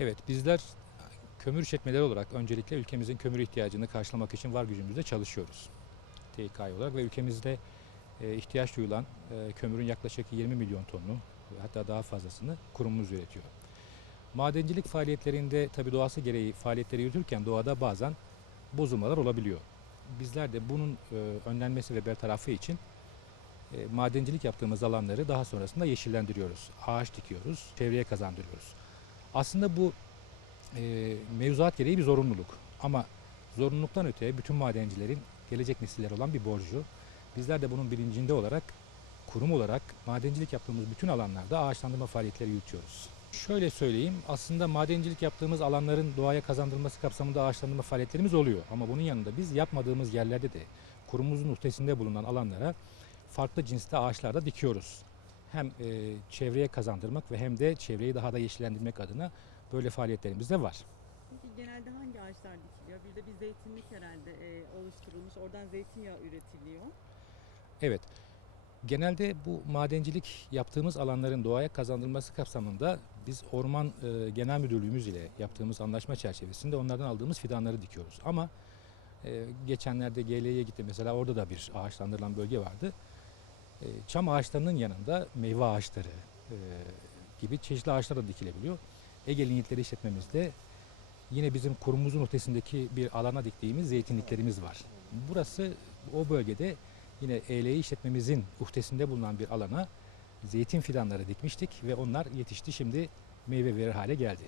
Evet bizler kömür işletmeleri olarak öncelikle ülkemizin kömür ihtiyacını karşılamak için var gücümüzle çalışıyoruz. TKİ olarak ve ülkemizde e, ihtiyaç duyulan e, kömürün yaklaşık 20 milyon tonunu hatta daha fazlasını kurumumuz üretiyor. Madencilik faaliyetlerinde tabi doğası gereği faaliyetleri yürütürken doğada bazen bozulmalar olabiliyor. Bizler de bunun e, önlenmesi ve bertarafı için madencilik yaptığımız alanları daha sonrasında yeşillendiriyoruz. Ağaç dikiyoruz, çevreye kazandırıyoruz. Aslında bu e, mevzuat gereği bir zorunluluk. Ama zorunluluktan öte bütün madencilerin gelecek nesiller olan bir borcu. Bizler de bunun bilincinde olarak kurum olarak madencilik yaptığımız bütün alanlarda ağaçlandırma faaliyetleri yürütüyoruz. Şöyle söyleyeyim, aslında madencilik yaptığımız alanların doğaya kazandırılması kapsamında ağaçlandırma faaliyetlerimiz oluyor. Ama bunun yanında biz yapmadığımız yerlerde de kurumumuzun üstesinde bulunan alanlara farklı cinste ağaçlar da dikiyoruz. Hem e, çevreye kazandırmak ve hem de çevreyi daha da yeşillendirmek adına böyle faaliyetlerimiz de var. Peki genelde hangi ağaçlar dikiliyor? Bir de bir zeytinlik herhalde e, oluşturulmuş. Oradan zeytinyağı üretiliyor. Evet. Genelde bu madencilik yaptığımız alanların doğaya kazandırılması kapsamında biz Orman e, Genel Müdürlüğümüz ile yaptığımız anlaşma çerçevesinde onlardan aldığımız fidanları dikiyoruz. Ama e, geçenlerde GL'ye gitti mesela orada da bir ağaçlandırılan bölge vardı. E, çam ağaçlarının yanında meyve ağaçları e, gibi çeşitli ağaçlar da dikilebiliyor. Ege Linyitleri işletmemizde yine bizim kurumumuzun ötesindeki bir alana diktiğimiz zeytinliklerimiz var. Burası o bölgede yine ELE işletmemizin uhdesinde bulunan bir alana zeytin fidanları dikmiştik ve onlar yetişti şimdi meyve verir hale geldi.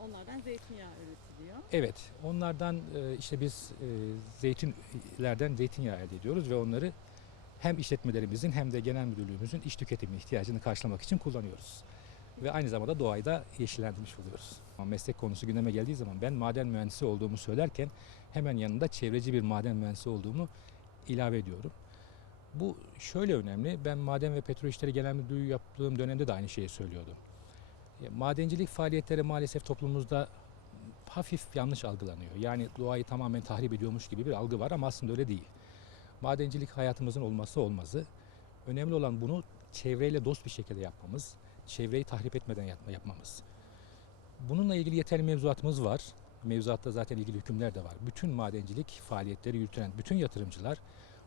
Onlardan zeytinyağı üretiliyor. Evet onlardan e, işte biz e, zeytinlerden zeytinyağı elde ediyoruz ve onları hem işletmelerimizin hem de genel müdürlüğümüzün iş tüketimi ihtiyacını karşılamak için kullanıyoruz. Ve aynı zamanda doğayı da yeşillendirmiş oluyoruz. Meslek konusu gündeme geldiği zaman ben maden mühendisi olduğumu söylerken hemen yanında çevreci bir maden mühendisi olduğumu ilave ediyorum. Bu şöyle önemli. Ben Maden ve Petrol İşleri Genel Müdürlüğü yaptığım dönemde de aynı şeyi söylüyordum. Madencilik faaliyetleri maalesef toplumumuzda hafif yanlış algılanıyor. Yani doğayı tamamen tahrip ediyormuş gibi bir algı var ama aslında öyle değil. Madencilik hayatımızın olmazsa olmazı. Önemli olan bunu çevreyle dost bir şekilde yapmamız, çevreyi tahrip etmeden yapma, yapmamız. Bununla ilgili yeterli mevzuatımız var. Mevzuatta zaten ilgili hükümler de var. Bütün madencilik faaliyetleri yürütülen bütün yatırımcılar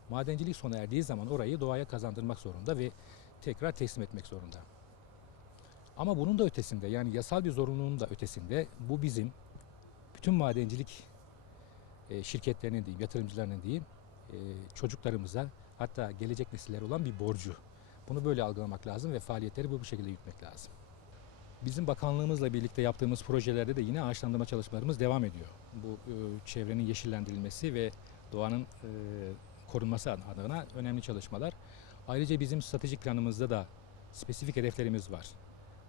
madencilik sona erdiği zaman orayı doğaya kazandırmak zorunda ve tekrar teslim etmek zorunda. Ama bunun da ötesinde yani yasal bir zorunluluğun da ötesinde bu bizim bütün madencilik e, şirketlerinin diyeyim, yatırımcılarının diyeyim çocuklarımıza hatta gelecek nesiller olan bir borcu. Bunu böyle algılamak lazım ve faaliyetleri bu, bu şekilde yürütmek lazım. Bizim bakanlığımızla birlikte yaptığımız projelerde de yine ağaçlandırma çalışmalarımız devam ediyor. Bu e, çevrenin yeşillendirilmesi ve doğanın e, korunması adına önemli çalışmalar. Ayrıca bizim stratejik planımızda da spesifik hedeflerimiz var.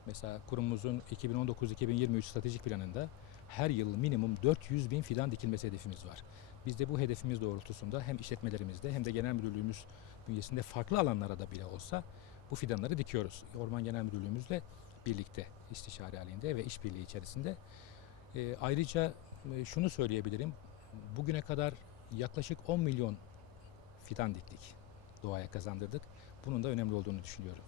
Mesela kurumumuzun 2019-2023 stratejik planında her yıl minimum 400 bin fidan dikilmesi hedefimiz var. Biz de bu hedefimiz doğrultusunda hem işletmelerimizde hem de genel müdürlüğümüz bünyesinde farklı alanlara da bile olsa bu fidanları dikiyoruz. Orman Genel Müdürlüğümüzle birlikte istişare halinde ve işbirliği içerisinde. E, ayrıca e, şunu söyleyebilirim. Bugüne kadar yaklaşık 10 milyon fidan diktik. Doğaya kazandırdık. Bunun da önemli olduğunu düşünüyorum.